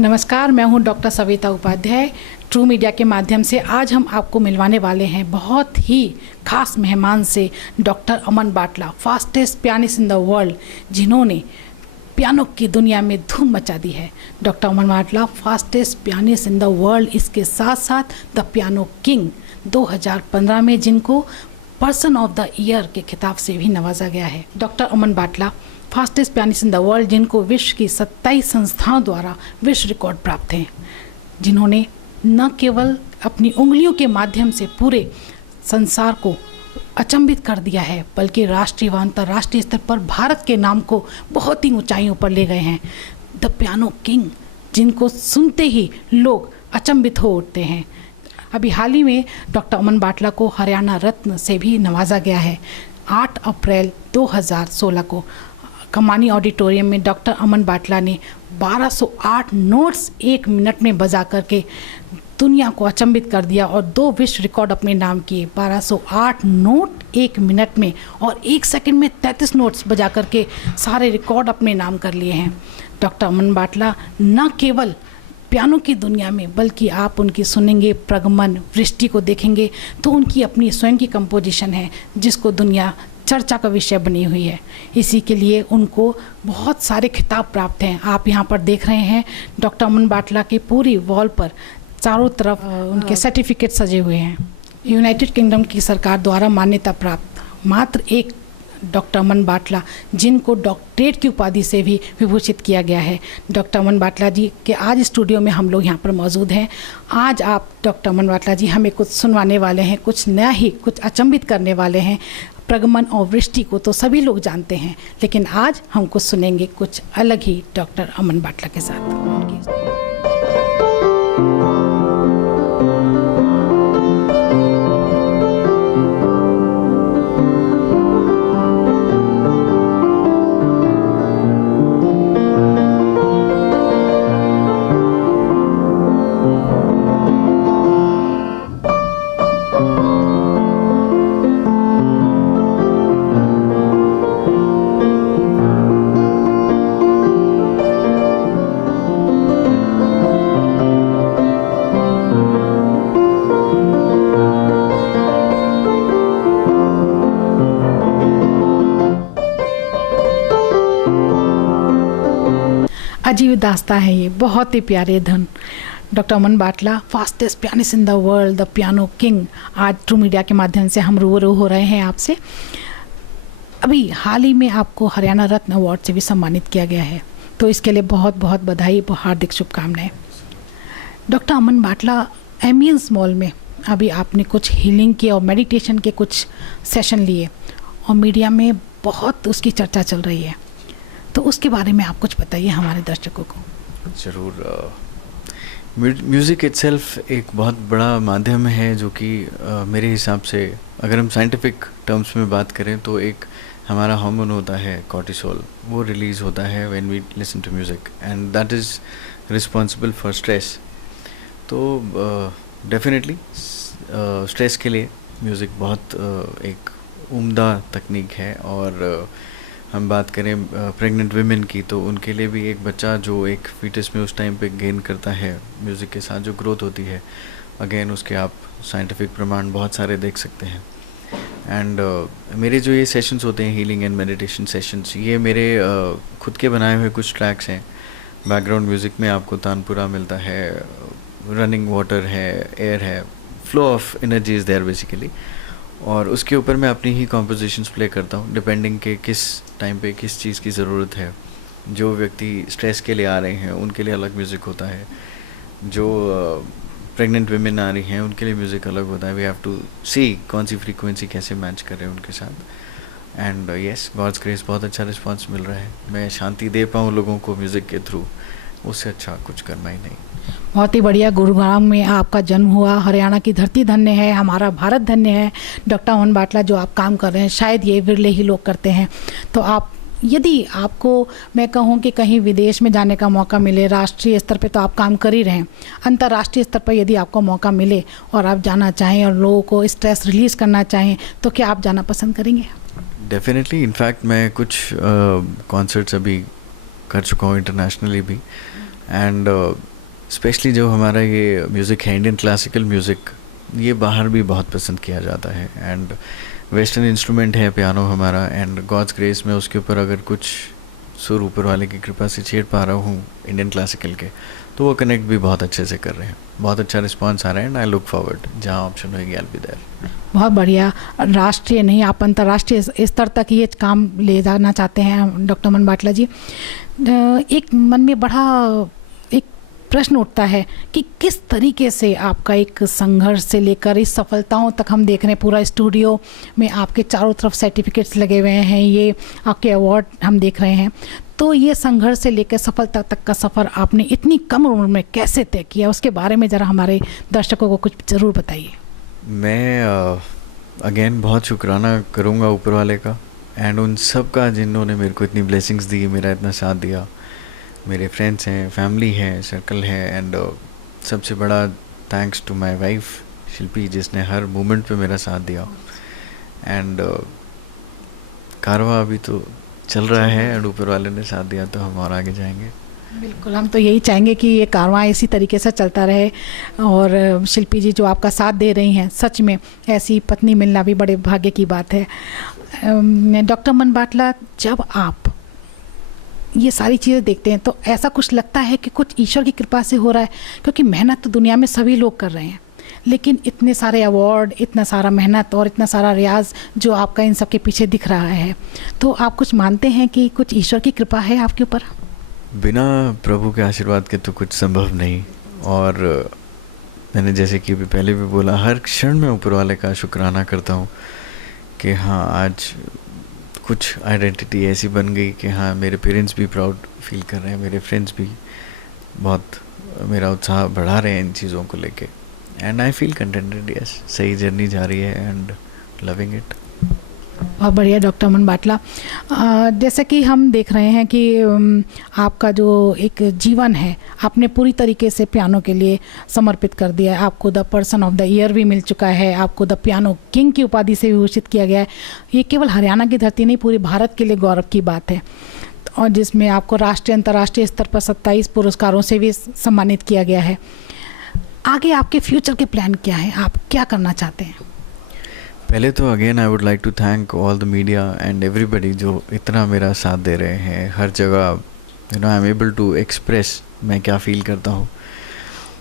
नमस्कार, मैं हूं doctor Savita Upadhyay. True Media के माध्यम से आज हम आपको मिलवाने वाले हैं बहुत ही खास मेहमान से, doctor Aman Batla, fastest pianist in the world, जिन्होंने पियानो की दुनिया में धूम मचा दी है। Doctor Aman Batla fastest pianist in the world, इसके साथ साथ द पियानो किंग 2015 में जिनको पर्सन ऑफ द ईयर के खिताब से भी नवाजा गया है। Doctor Aman Batla fastest pianist in the world, जिनको विश्व की 27 संस्थाओं द्वारा विश्व रिकॉर्ड प्राप्त हैं, जिन्होंने न केवल अपनी उंगलियों के माध्यम से पूरे संसार को अचंभित कर दिया है, बल्कि राष्ट्रीय व अंतर्राष्ट्रीय स्तर पर भारत के नाम को बहुत ही ऊंचाइयों पर ले गए हैं। द पियानो किंग, जिनको सुनते ही लोग अचंभित हो उठते हैं। अभी हाल ही में डॉक्टर अमन बाटला को हरियाणा रत्न से भी नवाजा गया है। 8 अप्रैल 2016 को कमानी ऑडिटोरियम में डॉक्टर अमन बाटला ने 1208 नोट्स 1 मिनट में बजा करके दुनिया को अचंभित कर दिया और 2 विश्व रिकॉर्ड अपने नाम किए। 1208 नोट 1 मिनट में और 1 सेकंड में 33 नोट्स बजा करके सारे रिकॉर्ड अपने नाम कर लिए हैं। डॉक्टर अमन बाटला न केवल पियानो की दुनिया में, बल्कि आप उनकी सुनेंगे प्रगमन, वृष्टि को देखेंगे तो उनकी अपनी स्वयं की कंपोजिशन है, जिसको दुनिया चर्चा का विषय बनी हुई है। इसी के लिए उनको बहुत सारे खिताब प्राप्त हैं। आप यहाँ पर देख रहे हैं डॉक्टर अमन बाटला की पूरी वॉल पर चारों तरफ उनके सर्टिफिकेट सजे हुए हैं। यूनाइटेड किंगडम की सरकार द्वारा मान्यता प्राप्त मात्र एक डॉक्टर अमन बाटला, जिनको डॉक्टरेट की उपाधि से भी विभूषित किया गया है। डॉक्टर अमन बाटला जी के आज स्टूडियो में हम लोग यहाँ पर मौजूद हैं। आज आप डॉक्टर अमन बाटला जी हमें कुछ सुनवाने वाले हैं, कुछ नया ही, कुछ अचंभित करने वाले हैं। प्रगमन और वृष्टि को तो सभी लोग जानते हैं, लेकिन आज हम कुछ सुनेंगे कुछ अलग ही डॉक्टर अमन बाटला के साथ। अजीब दास्ता है ये, बहुत ही प्यारे धुन। Doctor Aman Batla fastest pianist in the world, the piano king, आज ट्रू मीडिया के माध्यम से हम रूबरू हो रहे हैं आपसे। अभी हाल ही में आपको हरियाणा रत्न अवार्ड से भी सम्मानित किया गया है, तो इसके लिए बहुत बहुत बधाई, हार्दिक शुभकामनाएं। डॉक्टर अमन बाटला, एमियंस मॉल में अभी आपने कुछ हीलिंग के और मेडिटेशन के कुछ सेशन लिए और मीडिया में बहुत उसकी चर्चा चल रही है, तो उसके बारे में आप कुछ बताइए हमारे दर्शकों को। ज़रूर। म्यूज़िक इट्सेल्फ एक बहुत बड़ा माध्यम है, जो कि मेरे हिसाब से अगर हम साइंटिफिक टर्म्स में बात करें तो एक हमारा हार्मोन होता है कॉर्टिसोल, वो रिलीज़ होता है when we listen to music and that is responsible for stress. तो डेफिनेटली स्ट्रेस के लिए म्यूज़िक बहुत एक उम्दा तकनीक है। और हम बात करें प्रेग्नेंट विमेन की, तो उनके लिए भी एक बच्चा जो एक फीटस में उस टाइम पे गेन करता है म्यूज़िक के साथ जो ग्रोथ होती है, अगेन उसके आप साइंटिफिक प्रमाण बहुत सारे देख सकते हैं। एंड मेरे जो ये सेशंस होते हैं, हीलिंग एंड मेडिटेशन सेशंस, ये मेरे खुद के बनाए हुए कुछ ट्रैक्स हैं। बैकग्राउंड म्यूज़िक में आपको तानपुरा मिलता है, रनिंग वाटर है, एयर है, flow of energy is there basically. और उसके ऊपर मैं अपनी ही कॉम्पोजिशंस प्ले करता हूँ, डिपेंडिंग के किस टाइम पे किस चीज़ की ज़रूरत है। जो व्यक्ति स्ट्रेस के लिए आ रहे हैं उनके लिए अलग म्यूज़िक होता है, जो प्रेग्नेंट विमेन आ रही हैं उनके लिए म्यूज़िक अलग होता है। वी हैव टू सी कौन सी फ्रीक्वेंसी कैसे मैच कर रहे हैं उनके साथ। एंड यस, गॉड्स ग्रेस, बहुत अच्छा रिस्पॉन्स मिल रहा है। मैं शांति दे पाऊँ लोगों को म्यूज़िक के थ्रू, उससे अच्छा कुछ करना ही नहीं। बहुत ही बढ़िया। गुरुग्राम में आपका जन्म हुआ, हरियाणा की धरती धन्य है, हमारा भारत धन्य है। डॉक्टर अमन बाटला, जो आप काम कर रहे हैं शायद ये विरले ही लोग करते हैं। तो आप, यदि आपको मैं कहूँ कि कहीं विदेश में जाने का मौका मिले, राष्ट्रीय स्तर पे तो आप काम कर ही रहे हैं, अंतर्राष्ट्रीय स्तर पर यदि आपको मौका मिले और आप जाना चाहें और लोगों को स्ट्रेस रिलीज़ करना चाहें, तो क्या आप जाना पसंद करेंगे? डेफिनेटली। इनफैक्ट मैं कुछ कॉन्सर्ट्स अभी कर चुका हूँ इंटरनेशनली भी, एंड स्पेशली जो हमारा ये म्यूज़िक है, इंडियन क्लासिकल म्यूज़िक, ये बाहर भी बहुत पसंद किया जाता है। एंड वेस्टर्न इंस्ट्रूमेंट है पियानो हमारा, एंड गॉड्स ग्रेस में उसके ऊपर अगर कुछ सुर ऊपर वाले की कृपा से छेड़ पा रहा हूँ इंडियन क्लासिकल के, तो वो कनेक्ट भी बहुत अच्छे से कर रहे हैं। बहुत अच्छा रिस्पांस आ रहा है एंड आई लुक फॉरवर्ड, जहाँ ऑप्शन होगी आई विल बी देयर। बहुत बढ़िया। राष्ट्रीय नहीं, आप अंतर्राष्ट्रीय स्तर तक ये काम ले जाना चाहते हैं डॉक्टर अमन बाटला जी। एक मन में बड़ा एक प्रश्न उठता है कि किस तरीके से आपका एक संघर्ष से लेकर इस सफलताओं तक हम देख रहे हैं। पूरा स्टूडियो में आपके चारों तरफ सर्टिफिकेट्स लगे हुए हैं, ये आपके अवार्ड हम देख रहे हैं। तो ये संघर्ष से लेकर सफलता तक का सफ़र आपने इतनी कम उम्र में कैसे तय किया, उसके बारे में ज़रा हमारे दर्शकों को कुछ ज़रूर बताइए। मैं अगेन बहुत शुक्राना करूँगा ऊपर वाले का एंड उन सब का जिन्होंने मेरे को इतनी ब्लेसिंग्स दी, मेरा इतना साथ दिया। मेरे फ्रेंड्स हैं, फैमिली है, सर्कल है, एंड सबसे बड़ा थैंक्स टू माय वाइफ शिल्पी, जिसने हर मोमेंट पे मेरा साथ दिया। एंड कारवां अभी तो चल रहा है एंड ऊपर वाले ने साथ दिया तो हम और आगे जाएंगे। बिल्कुल, हम तो यही चाहेंगे कि ये कारवां इसी तरीके से चलता रहे। और शिल्पी जी जो आपका साथ दे रही हैं, सच में ऐसी पत्नी मिलना भी बड़े भाग्य की बात है। डॉक्टर अमन बाटला, जब आप ये सारी चीज़ें देखते हैं तो ऐसा कुछ लगता है कि कुछ ईश्वर की कृपा से हो रहा है? क्योंकि मेहनत तो दुनिया में सभी लोग कर रहे हैं, लेकिन इतने सारे अवार्ड, इतना सारा मेहनत और इतना सारा रियाज जो आपका इन सब के पीछे दिख रहा है, तो आप कुछ मानते हैं कि कुछ ईश्वर की कृपा है आपके ऊपर? बिना प्रभु के आशीर्वाद के तो कुछ संभव नहीं। और मैंने जैसे कि भी पहले भी बोला, हर क्षण में ऊपर वाले का शुक्राना करता हूँ कि हाँ आज कुछ आइडेंटिटी ऐसी बन गई कि हाँ मेरे पेरेंट्स भी प्राउड फील कर रहे हैं, मेरे फ्रेंड्स भी बहुत मेरा उत्साह बढ़ा रहे हैं इन चीज़ों को लेके। And I feel contented, yes, सही जर्नी जा रही है एंड लविंग इट। बहुत बढ़िया डॉक्टर अमन बाटला। जैसे कि हम देख रहे हैं कि आपका जो एक जीवन है, आपने पूरी तरीके से पियानो के लिए समर्पित कर दिया है। आपको the person of the year भी मिल चुका है, आपको द पियानो किंग की उपाधि से विभूषित किया गया है। ये केवल हरियाणा की धरती नहीं, पूरे भारत के लिए गौरव की बात है। और जिसमें आपको राष्ट्रीय अंतर्राष्ट्रीय स्तर पर 27 पुरस्कारों से भी सम्मानित किया गया है। आगे आपके फ्यूचर के प्लान क्या हैं? आप क्या करना चाहते हैं? पहले तो again I would like to thank all the media and everybody जो इतना मेरा साथ दे रहे हैं हर जगह। You know, I am able to express मैं क्या फ़ील करता हूँ।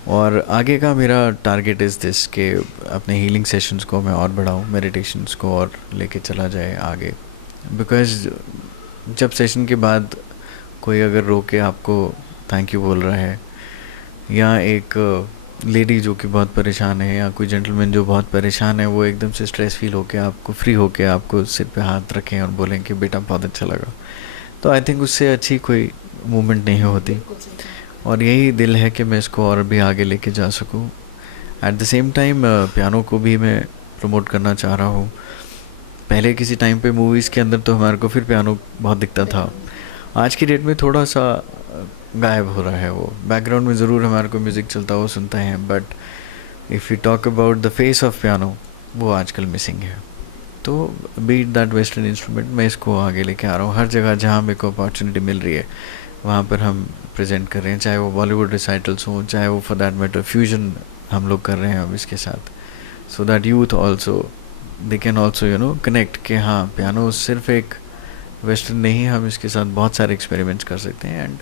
और आगे का मेरा टारगेट इज़ दिस कि अपने हीलिंग सेशंस को मैं और बढ़ाऊँ, मेडिटेशंस को और लेके चला जाए आगे। बिकॉज जब सेशन के बाद कोई अगर रो के आपको थैंक यू बोल रहा है, या एक लेडी जो कि बहुत परेशान है, या कोई जेंटलमैन जो बहुत परेशान है, वो एकदम से स्ट्रेस फील होके आपको फ्री होके आपको सिर पे हाथ रखें और बोलें कि बेटा बहुत अच्छा लगा, तो आई थिंक उससे अच्छी कोई मूवमेंट नहीं होती। और यही दिल है कि मैं इसको और भी आगे लेके जा सकूं। At the same time piano को भी मैं प्रमोट करना चाह रहा हूँ। पहले किसी टाइम पे मूवीज़ के अंदर तो हमारे को फिर पियानो बहुत दिखता था, आज की डेट में थोड़ा सा गायब हो रहा है। वो बैकग्राउंड में ज़रूर हमारे को म्यूज़िक चलता हुआ सुनते हैं, but if you talk about the face of piano, वो आजकल मिसिंग है। तो बीट दैट वेस्टर्न इंस्ट्रूमेंट, मैं इसको आगे लेके आ रहा हूँ। हर जगह जहाँ मेरे को अपॉर्चुनिटी मिल रही है वहाँ पर हम प्रेजेंट कर रहे हैं, चाहे वो बॉलीवुड रिसाइटल्स हों, चाहे वो फॉर दैट मैटर फ्यूजन हम लोग कर रहे हैं अब इसके साथ, so that youth also they can also you know connect कि हाँ पियानो सिर्फ एक वेस्टर्न नहीं, हम इसके साथ बहुत सारे एक्सपेरिमेंट्स कर सकते हैं। And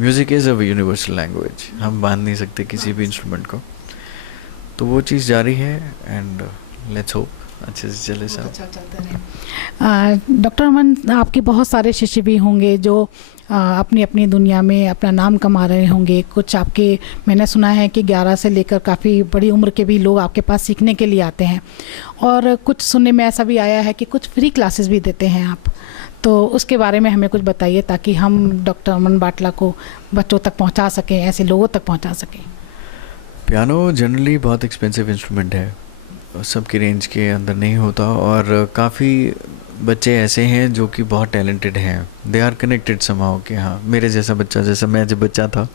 music is a universal language, हम बांध नहीं सकते किसी भी इंस्ट्रूमेंट को, तो वो चीज़ जारी है। एंड लेट्स होप अच्छे से चले सब। अच्छा चलते रहे। डॉक्टर अमन, आपके बहुत सारे शिष्य भी होंगे जो अपनी अपनी दुनिया में अपना नाम कमा रहे होंगे। कुछ आपके, मैंने सुना है कि 11 से लेकर काफ़ी बड़ी उम्र के भी लोग आपके पास सीखने के लिए आते हैं, और कुछ सुनने में ऐसा भी आया है कि कुछ फ्री क्लासेस भी देते हैं आप, तो उसके बारे में हमें कुछ बताइए ताकि हम डॉक्टर अमन बाटला को बच्चों तक पहुंचा सकें, ऐसे लोगों तक पहुंचा सकें। पियानो जनरली बहुत एक्सपेंसिव इंस्ट्रूमेंट है, सबकी रेंज के अंदर नहीं होता, और काफ़ी बच्चे ऐसे हैं जो कि बहुत टैलेंटेड हैं, दे आर कनेक्टेड समहाउ कि हाँ मेरे जैसा बच्चा, जैसा मैं जब बच्चा था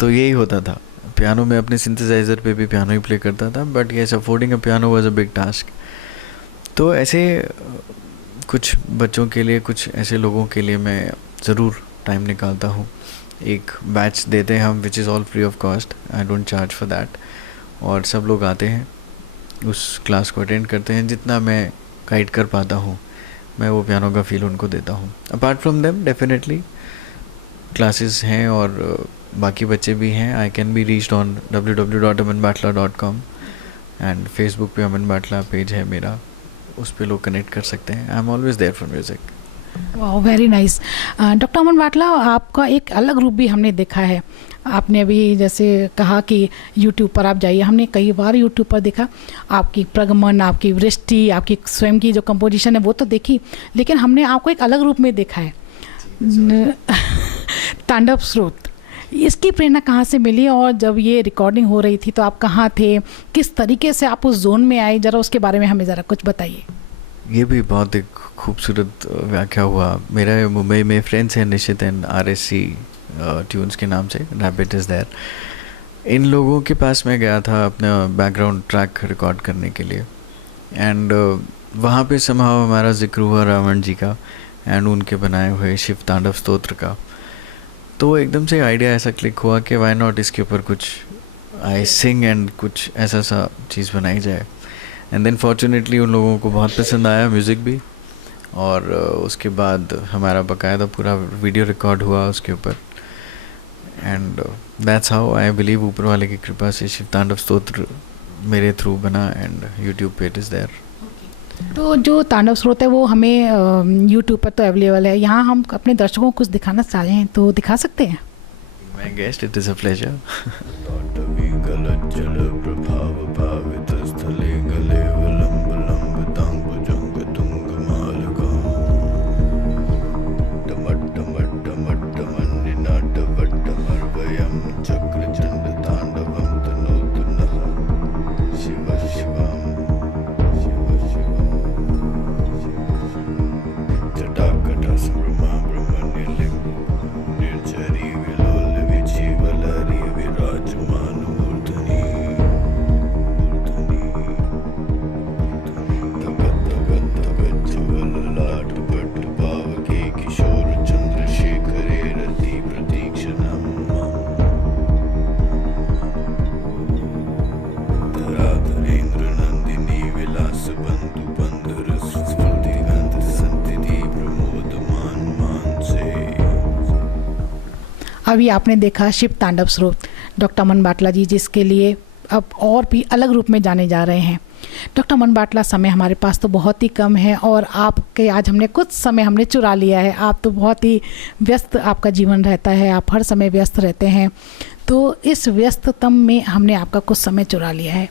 तो यही होता था। पियानो में अपने सिंथेसाइज़र पे भी पियानो ही प्ले करता था, but yes affording a piano was a big task. तो ऐसे कुछ बच्चों के लिए, कुछ ऐसे लोगों के लिए मैं ज़रूर टाइम निकालता हूँ। एक बैच देते हैं हम, which is all free of cost, I don't charge for that, और सब लोग आते हैं उस क्लास को अटेंड करते हैं। जितना मैं गाइड कर पाता हूँ मैं वो पियानो का फील उनको देता हूँ। Apart from them definitely classes हैं और बाकी बच्चे भी हैं। I can be reached on www.amanbatla.com and Facebook पे अमन बाटला पेज है मेरा, उस पे लोग कनेक्ट कर सकते हैं। I am always there for music. वाह, very nice. Doctor Aman Batla, आपका एक अलग रूप भी हमने देखा है। आपने अभी जैसे कहा कि यूट्यूब पर आप जाइए, हमने कई बार यूट्यूब पर देखा आपकी प्रगमन, आपकी वृष्टि, आपकी स्वयं की जो कंपोजिशन है वो तो देखी, लेकिन हमने आपको एक अलग रूप में देखा है, तांडव स्रोत। इसकी प्रेरणा कहाँ से मिली, और जब ये रिकॉर्डिंग हो रही थी तो आप कहाँ थे, किस तरीके से आप उस जोन में आए, ज़रा उसके बारे में हमें ज़रा कुछ बताइए। ये भी बहुत एक खूबसूरत व्याख्या हुआ। मेरा मुंबई में फ्रेंड्स हैं निशित एंड RSC ट्यून्स के नाम से, रैबिट इज़ देयर। इन लोगों के पास मैं गया था अपना बैकग्राउंड ट्रैक रिकॉर्ड करने के लिए, एंड वहाँ पे somehow हमारा जिक्र हुआ रावण जी का एंड उनके बनाए हुए शिव तांडव स्तोत्र का। तो एकदम से आइडिया ऐसा क्लिक हुआ कि वाई नॉट इसके ऊपर कुछ आई सिंग एंड कुछ ऐसा सा चीज़ बनाई जाए। एंड देन फॉर्चुनेटली उन लोगों को बहुत पसंद आया म्यूज़िक भी, और उसके बाद हमारा बाकायदा पूरा वीडियो रिकॉर्ड हुआ उसके ऊपर। And that's how I believe ऊपर वाले की कृपा से शिव तांडव स्तोत्र मेरे थ्रू बना एंड यूट्यूब पे इट इज़ देयर। तो जो तांडव स्रोत है वो हमें यूट्यूब पर तो अवेलेबल है, यहाँ हम अपने दर्शकों को कुछ दिखाना चाह रहे हैं तो दिखा सकते हैं? मैं guest, it is a pleasure. अभी आपने देखा शिव तांडव स्रोत, डॉक्टर अमन बाटला जी, जिसके लिए अब और भी अलग रूप में जाने जा रहे हैं। डॉक्टर अमन बाटला, समय हमारे पास तो बहुत ही कम है और आपके आज हमने कुछ समय हमने चुरा लिया है। आप तो बहुत ही व्यस्त आपका जीवन रहता है, आप हर समय व्यस्त रहते हैं, तो इस व्यस्ततम में हमने आपका कुछ समय चुरा लिया है।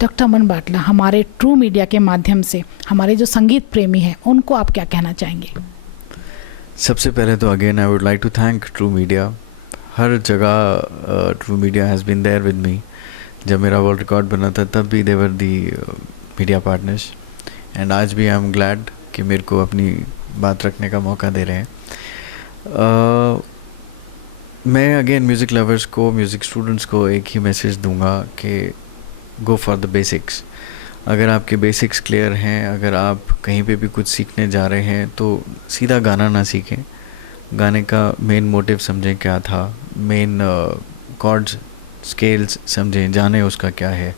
डॉक्टर अमन बाटला, हमारे ट्रू मीडिया के माध्यम से हमारे जो संगीत प्रेमी हैं उनको आप क्या कहना चाहेंगे? सबसे पहले तो again I would like to thank true media. हर जगह true media has been there with me. जब मेरा वर्ल्ड रिकॉर्ड बना था तब भी they were the media partners, and आज भी आई एम ग्लैड कि मेरे को अपनी बात रखने का मौका दे रहे हैं। मैं अगेन म्यूज़िक लवर्स को, म्यूज़िक स्टूडेंट्स को एक ही मैसेज दूंगा कि गो फॉर द बेसिक्स। अगर आपके बेसिक्स क्लियर हैं, अगर आप कहीं पे भी कुछ सीखने जा रहे हैं तो सीधा गाना ना सीखें। गाने का मेन मोटिव समझें क्या था, मेन कॉर्ड्स स्केल्स समझें, जाने उसका क्या है।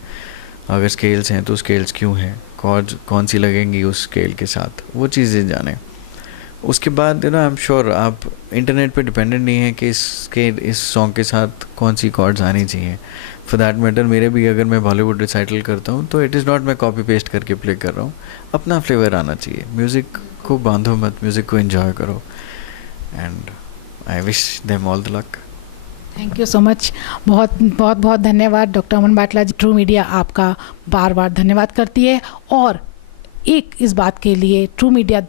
अगर स्केल्स हैं तो स्केल्स क्यों हैं, कॉर्ड्स कौन सी लगेंगी उस स्केल के साथ, वो चीज़ें जानें। उसके बाद आई एम श्योर आप इंटरनेट पे डिपेंडेंट नहीं है कि इस सॉन्ग के साथ कौन सी कॉर्ड्स आनी चाहिए। फॉर दैट मैटर मेरे भी अगर मैं बॉलीवुड रिसाइटल करता हूँ तो इट इज़ नॉट मैं कॉपी पेस्ट करके प्ले कर रहा हूँ, अपना फ्लेवर आना चाहिए। म्यूज़िक को बांधो मत, म्यूज़िक को एंजॉय करो, and I wish them all the luck. Thank you so much. बहुत बहुत बहुत धन्यवाद डॉक्टर अमन बाटला जी। ट्रू मीडिया आपका बार बार धन्यवाद करती है, और एक इस बात के लिए ट्रू मीडिया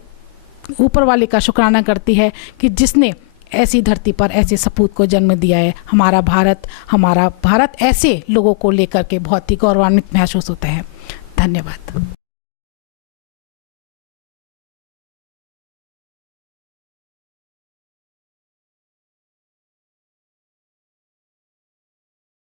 ऊपर वाले का शुक्राना करती है कि जिसने ऐसी धरती पर ऐसे सपूत को जन्म दिया है। हमारा भारत ऐसे लोगों को लेकर के बहुत ही गौरवान्वित महसूस होता है। धन्यवाद।